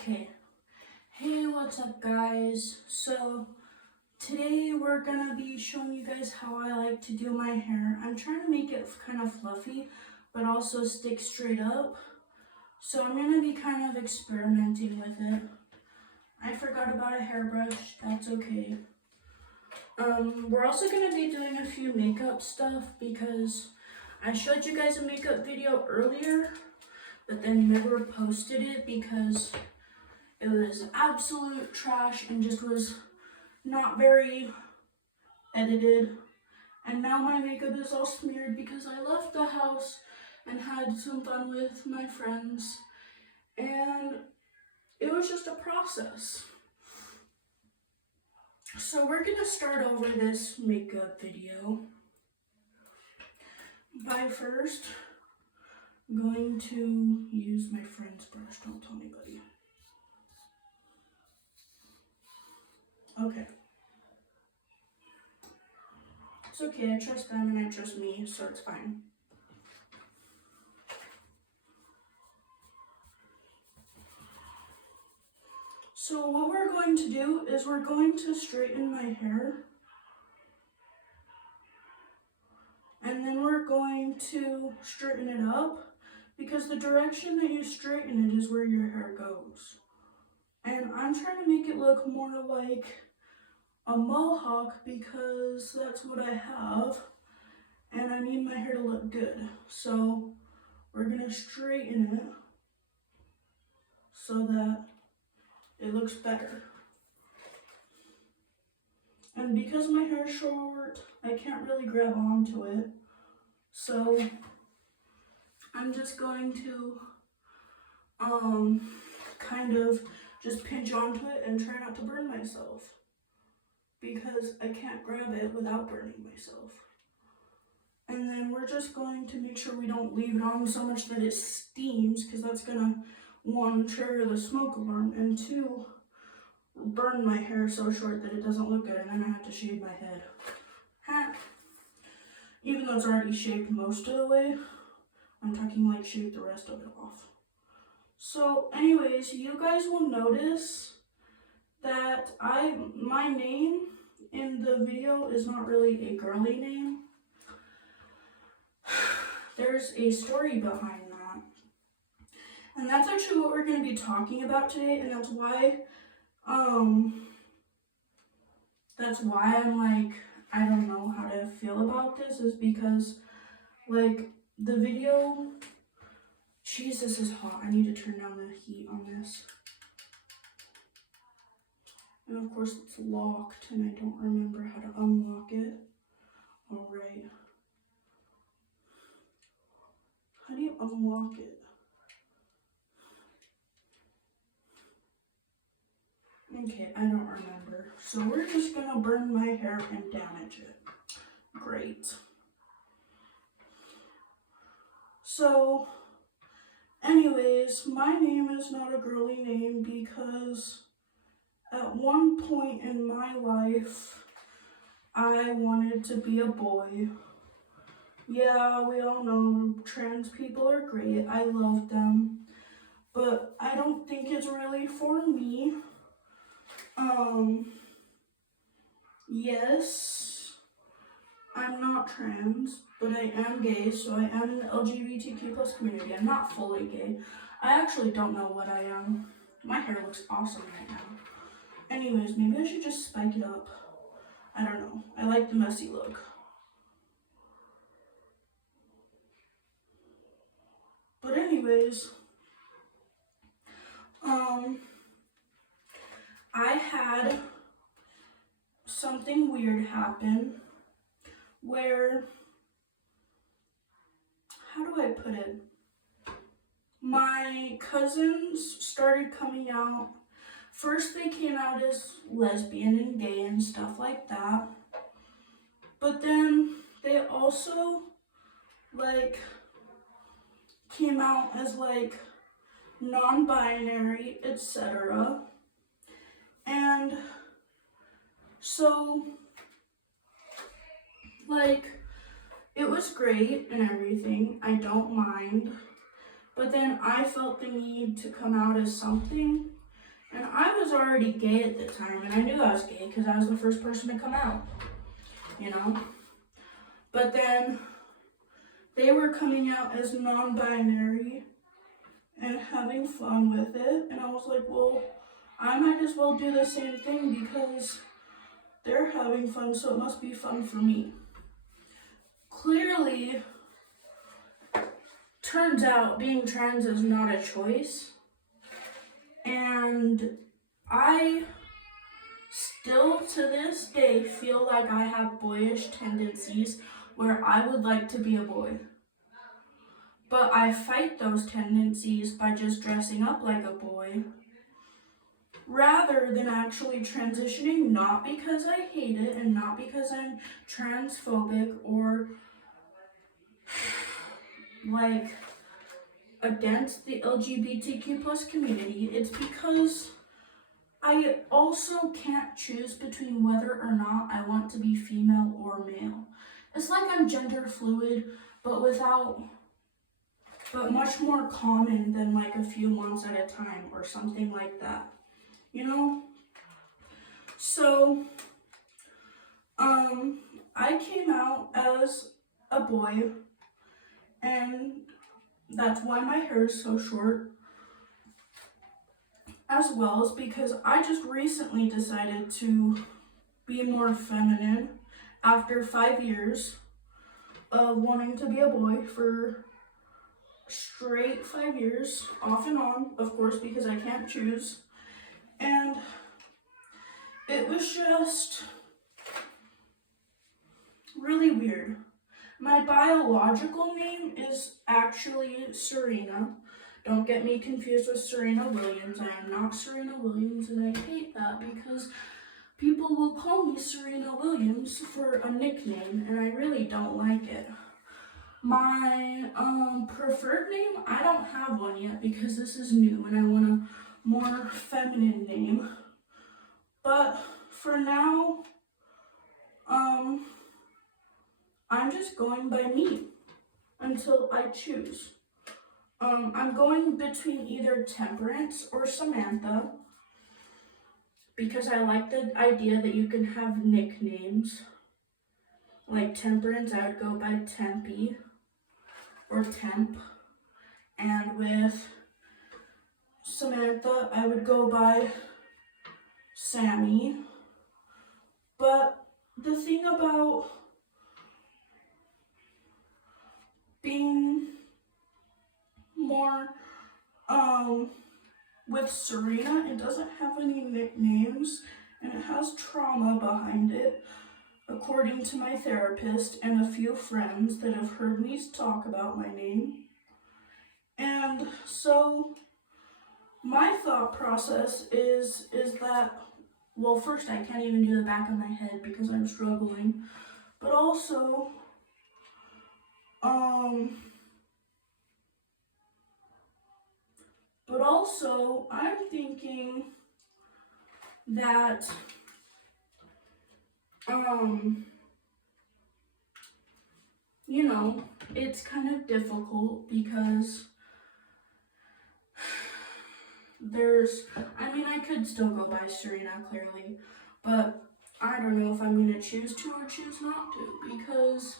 Okay, hey, what's up guys? So today we're gonna be showing you guys how I like to do my hair. I'm trying to make it kind of fluffy but also stick straight up. So I'm gonna be kind of experimenting with it. I forgot about a hairbrush, that's okay. We're also gonna be doing a few makeup stuff because I showed you guys a makeup video earlier but then never posted it because it was absolute trash and just was not very edited. And now my makeup is all smeared because I left the house and had some fun with my friends. And it was just a process. So we're gonna start over this makeup video by first going to use my friend's brush. Don't tell anybody. Okay. It's okay, I trust them and I trust me, so it's fine. So what we're going to do is we're going to straighten my hair. And then we're going to straighten it up because the direction that you straighten it is where your hair goes. And I'm trying to make it look more like a mohawk because that's what I have. And I need my hair to look good. So we're gonna straighten it so that it looks better. And because my hair is short, I can't really grab onto it. So I'm just going to kind of just pinch onto it and try not to burn myself because I can't grab it without burning myself. And then we're just going to make sure we don't leave it on so much that it steams because that's gonna, one, trigger the smoke alarm, and two, burn my hair so short that it doesn't look good and then I have to shave my head. Even though it's already shaved most of the way, I'm talking like shave the rest of it off. So anyways, you guys will notice that my name in the video is not really a girly name. There's a story behind that. And that's actually what we're going to be talking about today, and that's why I'm like, I don't know how to feel about this, is because like the video, Jesus, is hot. I need to turn down the heat on this. And of course it's locked and I don't remember how to unlock it. All right. How do you unlock it? Okay, I don't remember. So we're just gonna burn my hair and damage it. Great. So, anyways, my name is not a girly name because at one point in my life, I wanted to be a boy. Yeah, we all know trans people are great. I love them. But I don't think it's really for me. Yes, I'm not trans, but I am gay, so I am in the LGBTQ plus community. I'm not fully gay. I actually don't know what I am. My hair looks awesome right now. Anyways, maybe I should just spike it up. I don't know. I like the messy look. But anyways, I had something weird happen where, how do I put it? My cousins started coming out. First they came out as lesbian and gay and stuff like that. But then they also like came out as like non-binary, etc. And so like it was great and everything. I don't mind. But then I felt the need to come out as something And I was already gay at the time, and I knew I was gay because I was the first person to come out, you know? But then they were coming out as non-binary and having fun with it, and I was like, well, I might as well do the same thing because they're having fun, so it must be fun for me. Clearly, turns out being trans is not a choice, and I still to this day feel like I have boyish tendencies where I would like to be a boy. But I fight those tendencies by just dressing up like a boy rather than actually transitioning, not because I hate it and not because I'm transphobic or like against the LGBTQ plus community. It's because I also can't choose between whether or not I want to be female or male. It's like I'm gender fluid, but much more common than like a few months at a time or something like that, you know? So, I came out as a boy, and that's why my hair is so short, as well as because I just recently decided to be more feminine after 5 years of wanting to be a boy for straight 5 years, off and on, of course, because I can't choose. And it was just really weird. My biological name is actually Serena. Don't get me confused with Serena Williams. I am not Serena Williams, and I hate that because people will call me Serena Williams for a nickname, and I really don't like it. My preferred name, I don't have one yet because this is new and I want a more feminine name. But for now, I'm just going by me until I choose. I'm going between either Temperance or Samantha because I like the idea that you can have nicknames. Like Temperance, I would go by Tempy or Temp. And with Samantha, I would go by Sammy. But the thing about being more with Serena, it doesn't have any nicknames and it has trauma behind it, according to my therapist and a few friends that have heard me talk about my name. And so my thought process is that, well, first I can't even do the back of my head because I'm struggling, but also I'm thinking that you know, it's kind of difficult because I could still go by Serena, clearly, but I don't know if I'm going to choose to or choose not to because,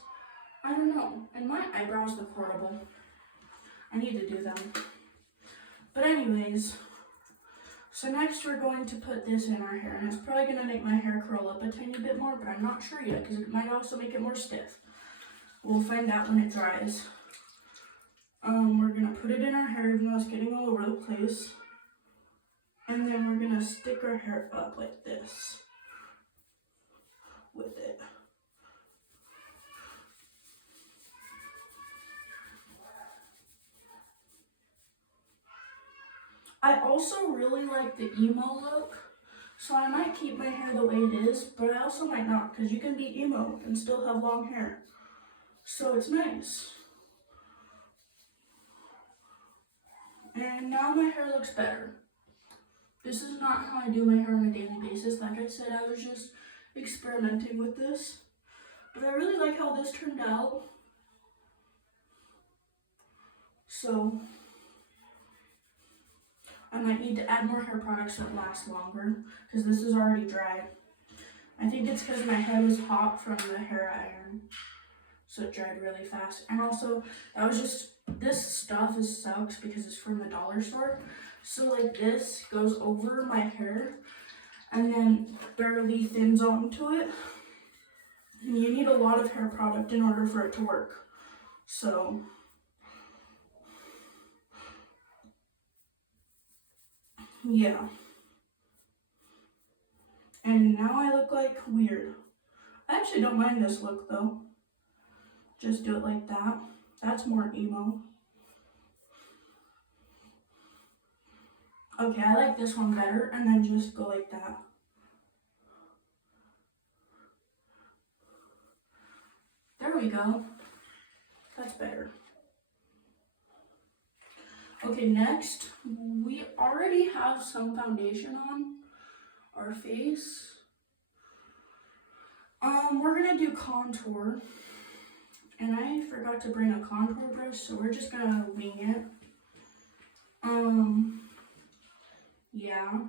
I don't know, and my eyebrows look horrible. I need to do them. But anyways, so next we're going to put this in our hair, and it's probably going to make my hair curl up a tiny bit more, but I'm not sure yet because it might also make it more stiff. We'll find out when it dries. We're going to put it in our hair even though it's getting all over the place. And then we're going to stick our hair up like this with it. I also really like the emo look, so I might keep my hair the way it is, but I also might not because you can be emo and still have long hair. So it's nice. And now my hair looks better. This is not how I do my hair on a daily basis. Like I said, I was just experimenting with this. But I really like how this turned out. So, I might need to add more hair products that last longer because this is already dry. I think it's because my head was hot from the hair iron, so it dried really fast. And also, this stuff sucks because it's from the dollar store. So like this goes over my hair and then barely thins onto it. And you need a lot of hair product in order for it to work. So yeah. And now I look like weird. I actually don't mind this look though. Just do it like that. That's more emo. Okay, I like this one better, and then just go like that. There we go. That's better. Okay, next, we already have some foundation on our face. We're gonna do contour, and I forgot to bring a contour brush, so we're just gonna wing it. Yeah.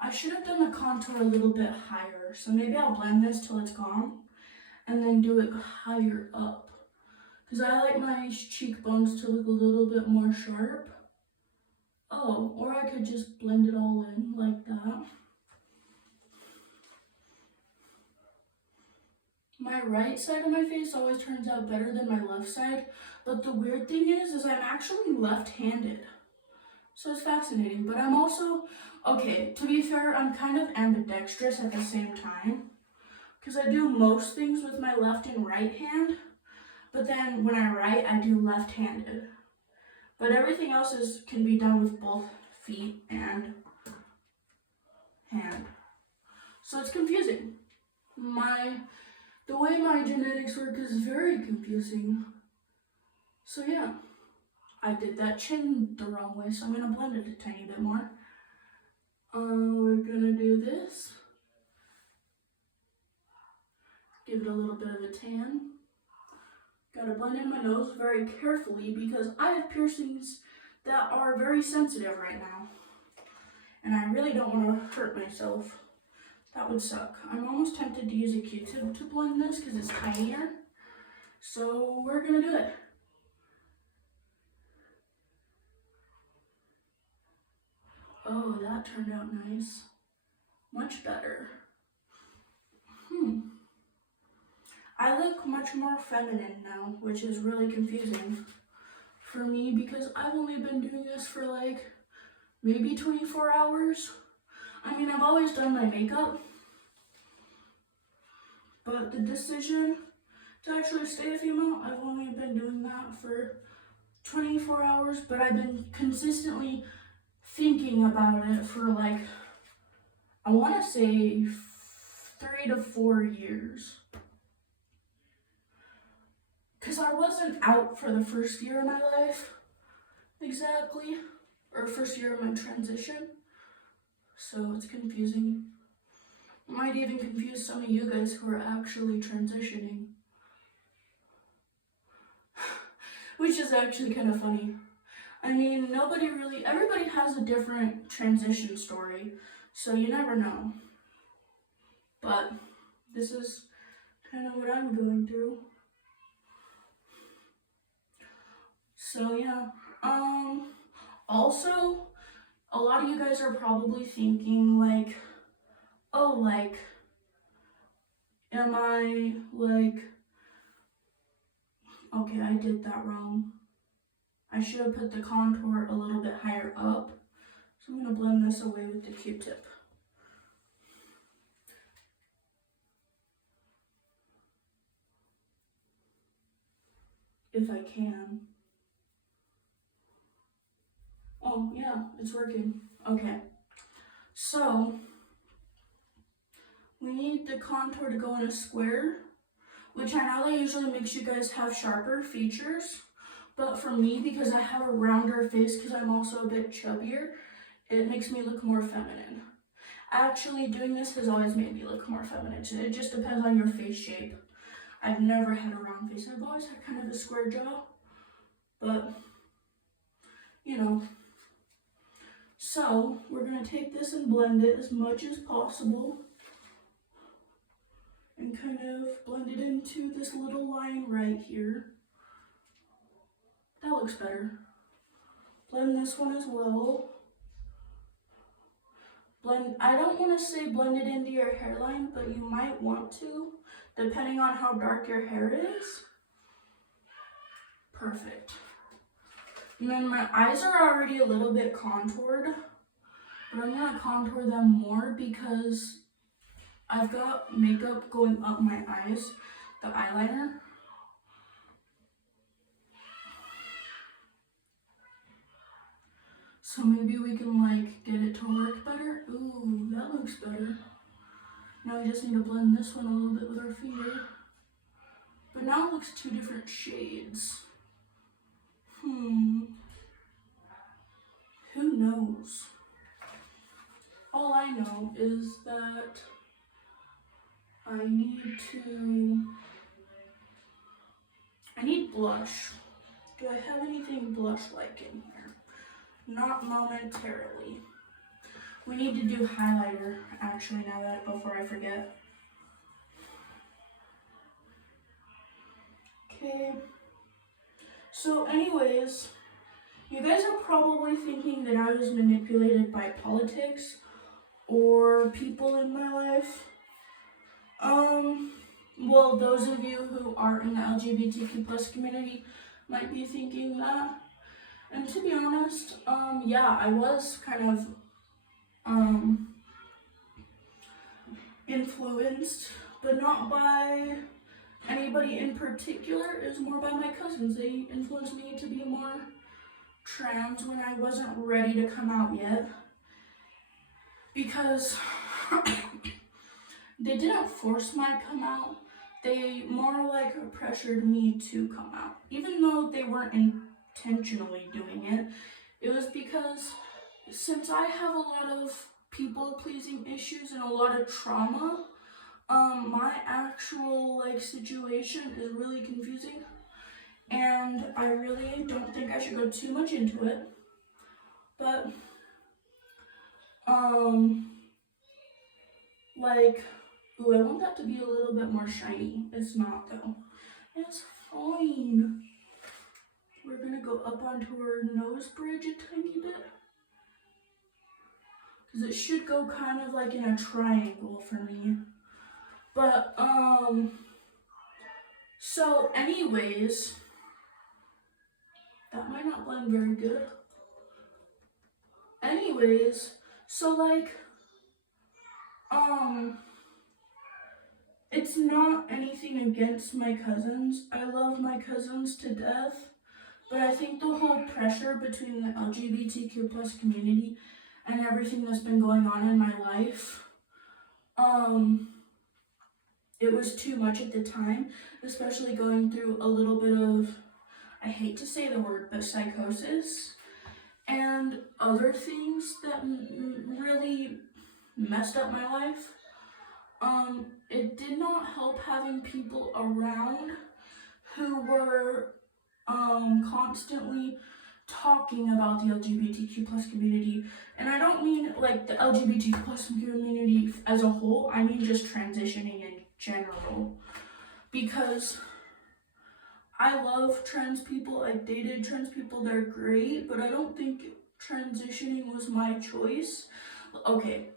I should have done the contour a little bit higher, so maybe I'll blend this till it's gone, and then do it higher up. Because I like my cheekbones to look a little bit more sharp. Oh, or I could just blend it all in like that. My right side of my face always turns out better than my left side, but the weird thing is I'm actually left-handed. So it's fascinating, but I'm also, okay, to be fair, I'm kind of ambidextrous at the same time. Because I do most things with my left and right hand, but then when I write, I do left-handed. But everything else can be done with both feet and hand. So it's confusing. The way my genetics work is very confusing. So yeah, I did that chin the wrong way, so I'm gonna blend it a tiny bit more. We're gonna do this. Give it a little bit of a tan. Gotta blend in my nose very carefully because I have piercings that are very sensitive right now. And I really don't want to hurt myself. That would suck. I'm almost tempted to use a Q-tip to blend this because it's tinier. So we're gonna do it. Oh, that turned out nice. Much better. I look much more feminine now, which is really confusing for me because I've only been doing this for like maybe 24 hours. I mean, I've always done my makeup, but the decision to actually stay a female, I've only been doing that for 24 hours, but I've been consistently thinking about it for like, I want to say 3 to 4 years. Because I wasn't out for the first year of my life, exactly, or first year of my transition, so it's confusing. It might even confuse some of you guys who are actually transitioning, which is actually kind of funny. I mean, everybody has a different transition story, so you never know. But this is kind of what I'm going through. So yeah, also, a lot of you guys are probably thinking like, oh, like, am I like, okay, I did that wrong. I should have put the contour a little bit higher up. So I'm gonna blend this away with the Q-tip. If I can. Oh, yeah, it's working. Okay. So, we need the contour to go in a square, which I know that usually makes you guys have sharper features, but for me, because I have a rounder face, because I'm also a bit chubbier, it makes me look more feminine. Actually, doing this has always made me look more feminine, so it just depends on your face shape. I've never had a round face. I've always had kind of a square jaw, but you know. So we're gonna take this and blend it as much as possible and kind of blend it into this little line right here. That looks better. Blend this one as well. Blend, I don't want to say blend it into your hairline, but you might want to, depending on how dark your hair is. Perfect. And then my eyes are already a little bit contoured, but I'm going to contour them more because I've got makeup going up my eyes, the eyeliner. So maybe we can like get it to work better. Ooh, that looks better. Now we just need to blend this one a little bit with our finger. But now it looks two different shades. Who knows? All I know is that I need blush. Do I have anything blush-like in here? Not momentarily. We need to do highlighter, actually, before I forget. Okay. So anyways, you guys are probably thinking that I was manipulated by politics or people in my life. Well, those of you who are in the LGBTQ plus community might be thinking that. And to be honest, yeah, I was kind of influenced, but not by anybody in particular. It was more by my cousins. They influenced me to be more trans when I wasn't ready to come out yet, because they didn't force my come out. They more like pressured me to come out, even though they weren't intentionally doing it. It was because since I have a lot of people pleasing issues and a lot of trauma, my actual like situation is really confusing, and I really don't think I should go too much into it. But like, ooh, I want that to be a little bit more shiny. It's not though. It's fine. We're gonna go up onto our nose bridge a tiny bit, because it should go kind of like in a triangle for me. But so anyways, that might not blend very good. Anyways, so like it's not anything against my cousins. I love my cousins to death, but I think the whole pressure between the LGBTQ plus community and everything that's been going on in my life, it was too much at the time, especially going through a little bit of, I hate to say the word, but psychosis and other things that really messed up my life. It did not help having people around who were constantly talking about the LGBTQ plus community. And I don't mean like the LGBTQ plus community as a whole, I mean just transitioning in general. Because I love trans people, I dated trans people, they're great, but I don't think transitioning was my choice. Okay,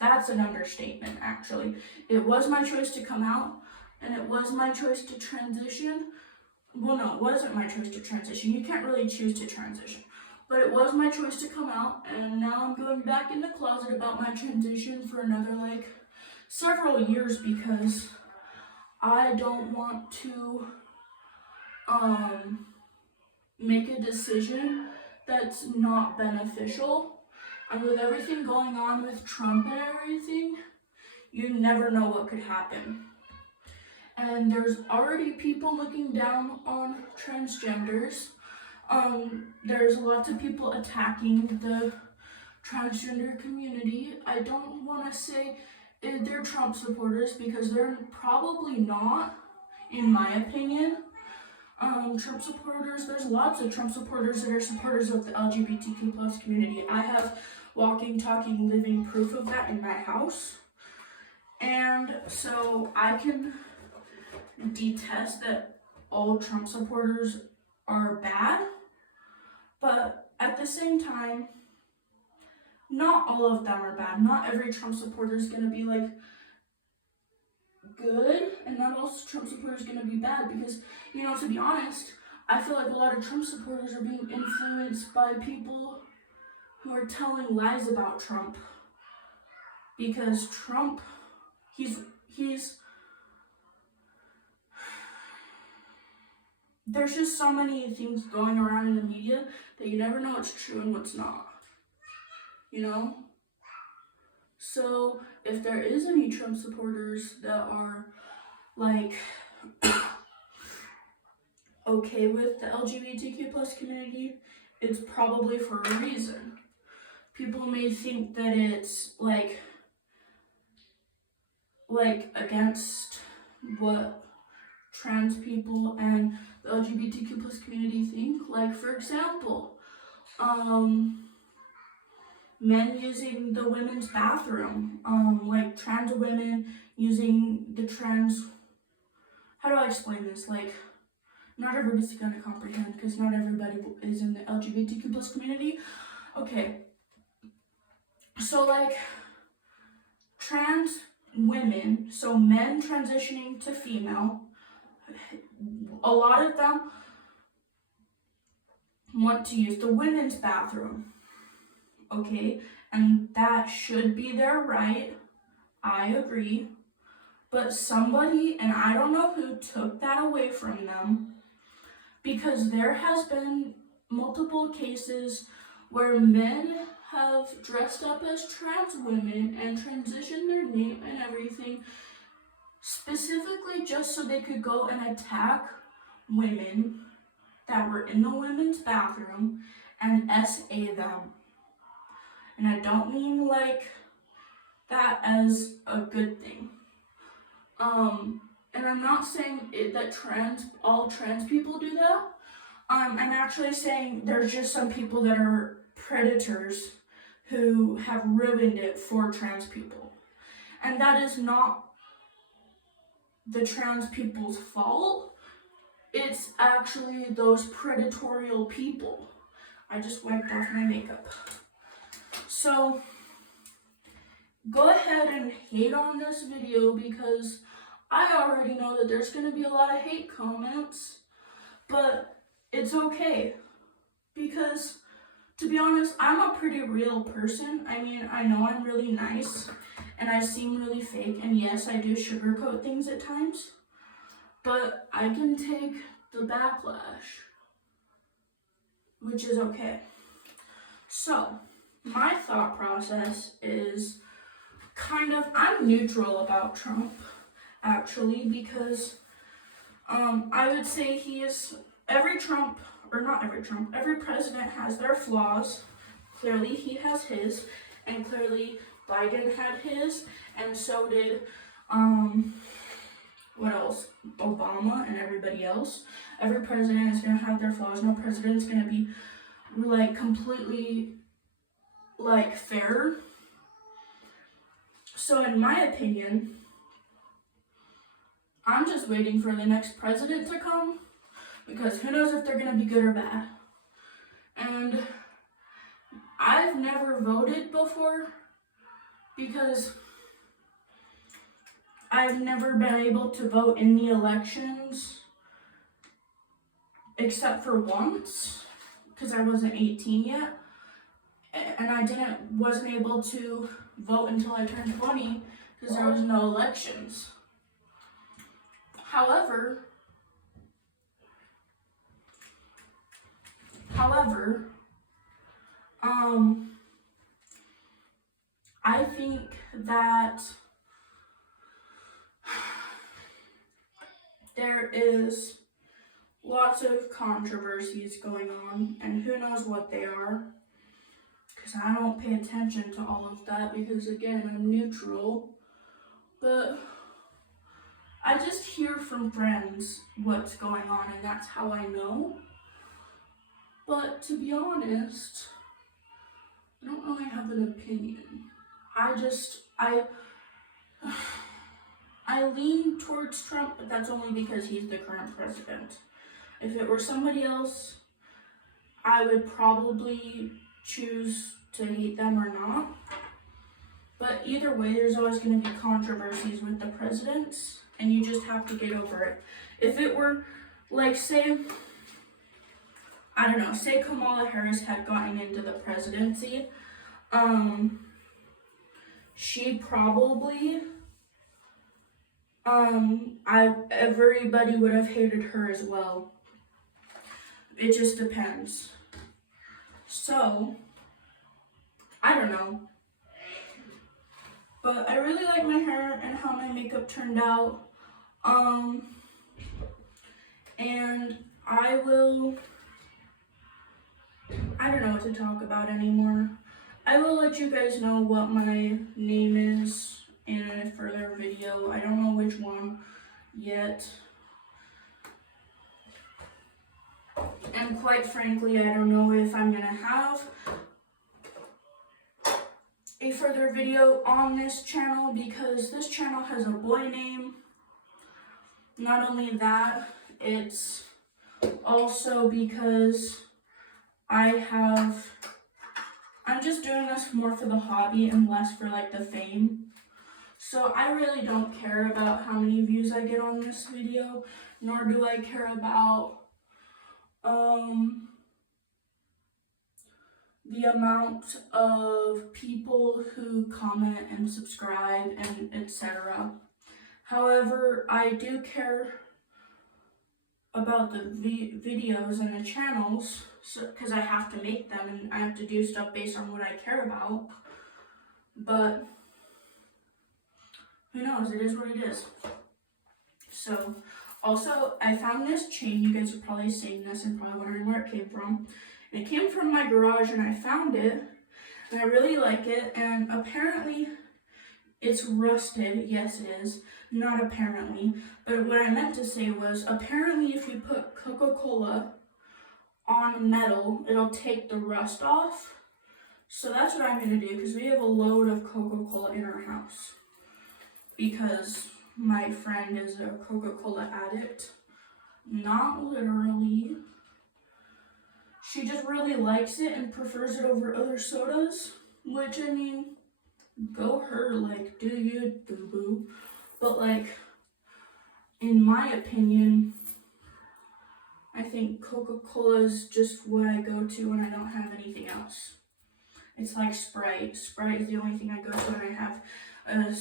that's an understatement actually. It was my choice to come out, and it was my choice to transition. Well, no, it wasn't my choice to transition. You can't really choose to transition. But it was my choice to come out, and now I'm going back in the closet about my transition for another, like, several years, because I don't want to make a decision that's not beneficial. And with everything going on with Trump and everything, you never know what could happen. And there's already people looking down on transgenders. There's lots of people attacking the transgender community. I don't want to say they're Trump supporters, because they're probably not, in my opinion. Trump supporters, there's lots of Trump supporters that are supporters of the LGBTQ plus community. I have walking, talking, living proof of that in my house. And so I can detest that all Trump supporters are bad, but at the same time, not all of them are bad. Not every Trump supporter is going to be like good, and not all Trump supporters are going to be bad, because, you know, to be honest, I feel like a lot of Trump supporters are being influenced by people who are telling lies about Trump, because Trump, he's there's just so many things going around in the media that you never know what's true and what's not, you know? So if there is any Trump supporters that are like okay with the LGBTQ plus community, it's probably for a reason. People may think that it's like against what trans people and the LGBTQ plus community think. Like, for example, men using the women's bathroom, like trans women using the trans, how do I explain this? Like, not everybody's gonna comprehend, because not everybody is in the LGBTQ plus community. Okay, so like trans women, so men transitioning to female, a lot of them want to use the women's bathroom, okay? And that should be their right, I agree. But somebody, and I don't know who, took that away from them, because there has been multiple cases where men have dressed up as trans women and transitioned their name and everything, specifically just so they could go and attack women that were in the women's bathroom and SA them. And I don't mean like that as a good thing. And I'm not saying that all trans people do that. I'm actually saying there's just some people that are predators who have ruined it for trans people. And that is not the trans people's fault. It's actually those predatorial people. I just wiped off my makeup. So go ahead and hate on this video, because I already know that there's going to be a lot of hate comments, but it's okay, because to be honest, I'm a pretty real person. I mean, I know I'm really nice and I seem really fake, and yes, I do sugarcoat things at times, but I can take the backlash, which is okay. So my thought process is I'm neutral about Trump, actually, because I would say every president has their flaws. Clearly he has his, and clearly Biden had his, and so did Obama and everybody else. Every president is going to have their flaws. No president's going to be like completely like fair. So in my opinion, I'm just waiting for the next president to come, because who knows if they're going to be good or bad. And I've never voted before, because I've never been able to vote in the elections except for once, because I wasn't 18 yet, and I wasn't able to vote until I turned 20, because there was no elections. However, I think that there is lots of controversies going on, and who knows what they are, because I don't pay attention to all of that, because again, I'm neutral. But I just hear from friends what's going on, and that's how I know. But to be honest, I don't really have an opinion. I lean towards Trump, but that's only because he's the current president. If it were somebody else, I would probably choose to hate them or not. But either way, there's always going to be controversies with the presidents, and you just have to get over it. If it were, like, say Kamala Harris had gotten into the presidency, she probably, everybody would have hated her as well. It just depends. So, I don't know. But I really like my hair and how my makeup turned out. And I don't know what to talk about anymore. I will let you guys know what my name is in a further video. I don't know which one yet. And quite frankly, I don't know if I'm gonna have a further video on this channel because this channel has a boy name. Not only that, it's also because I'm just doing this more for the hobby and less for like the fame. So I really don't care about how many views I get on this video, nor do I care about the amount of people who comment and subscribe and etc. However, I do care about the videos and the channels because I have to make them and I have to do stuff based on what I care about. But who knows, it is what it is. So, also, I found this chain. You guys are probably seeing this and probably wondering where it came from. And it came from my garage and I found it. And I really like it. And apparently, it's rusted. Yes, it is. Not apparently. But what I meant to say was, apparently if you put Coca-Cola on metal, it'll take the rust off. So that's what I'm going to do because we have a load of Coca-Cola in our house. Because my friend is a Coca-Cola addict. Not literally. She just really likes it and prefers it over other sodas. Which, I mean, go her, like, do you, boo-boo. But, like, in my opinion, I think Coca-Cola is just what I go to when I don't have anything else. It's like Sprite. Sprite is the only thing I go to when I have a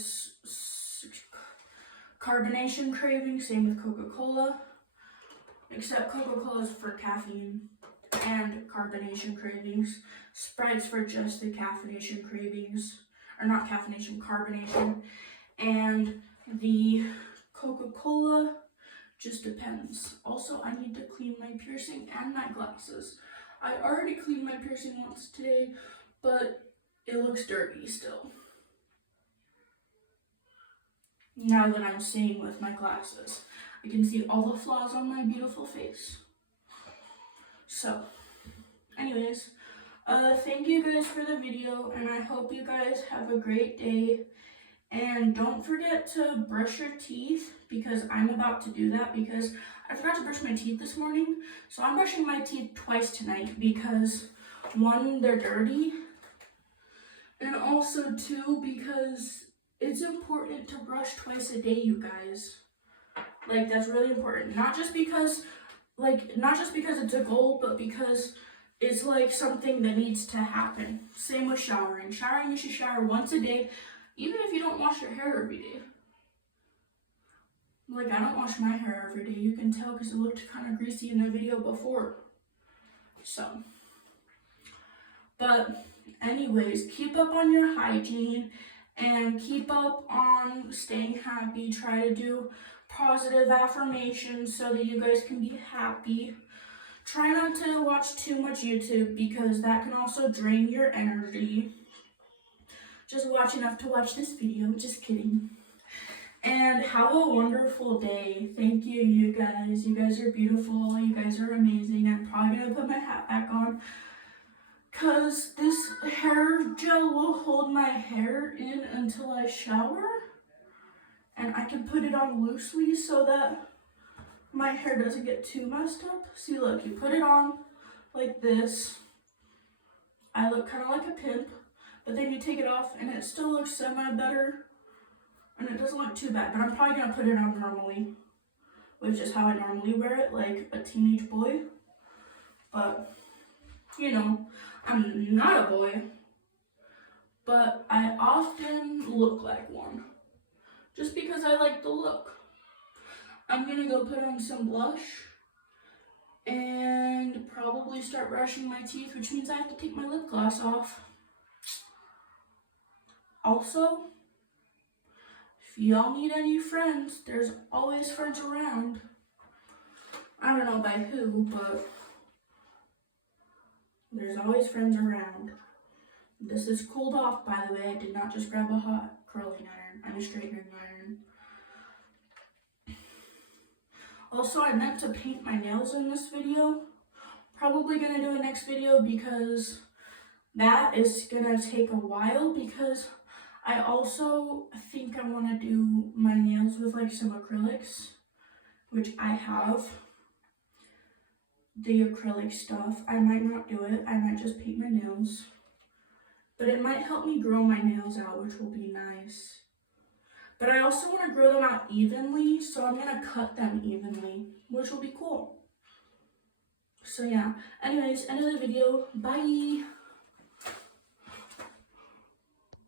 carbonation craving, same with Coca-Cola, except Coca-Cola is for caffeine and carbonation cravings. Sprite's for just the caffeination cravings, or not caffeination, carbonation, and the Coca-Cola just depends. Also, I need to clean my piercing and my glasses. I already cleaned my piercing once today, but it looks dirty still. Now that I'm seeing with my glasses, I can see all the flaws on my beautiful face. So, anyways, thank you guys for the video, and I hope you guys have a great day. And don't forget to brush your teeth, because I'm about to do that, because I forgot to brush my teeth this morning. So I'm brushing my teeth twice tonight, because one, they're dirty, and also two, because it's important to brush twice a day, you guys. Like, that's really important. Not just because it's a goal, but because it's like something that needs to happen. Same with showering. Showering, you should shower once a day, even if you don't wash your hair every day. Like, I don't wash my hair every day. You can tell because it looked kind of greasy in the video before. So, but anyways, keep up on your hygiene and keep up on staying happy. Try to do positive affirmations so that you guys can be happy. Try not to watch too much YouTube because that can also drain your energy. Just watch enough to watch this video. Just kidding. And have a wonderful day. Thank you, you guys. You guys are beautiful. You guys are amazing. I'm probably gonna put my hat back on because this hair gel will hold my hair in until I shower. And I can put it on loosely so that my hair doesn't get too messed up. See, look, you put it on like this. I look kind of like a pimp, but then you take it off and it still looks semi better and it doesn't look too bad. But I'm probably gonna put it on normally, which is how I normally wear it, like a teenage boy. But you know, I'm not a boy, but I often look like one just because I like the look. I'm gonna go put on some blush and probably start brushing my teeth, which means I have to take my lip gloss off. Also, if y'all need any friends, there's always friends around. I don't know by who, but there's always friends around. This is cooled off, by the way. I did not just grab a hot curling iron. I'm a straightening iron. Also, I meant to paint my nails in this video. Probably gonna do a next video because that is gonna take a while, because I also think I want to do my nails with like some acrylics, which I have the acrylic stuff. I might not do it. I might just paint my nails, but it might help me grow my nails out, which will be nice. But I also want to grow them out evenly, so I'm gonna cut them evenly, which will be cool. So yeah, anyways, end of the video. Bye.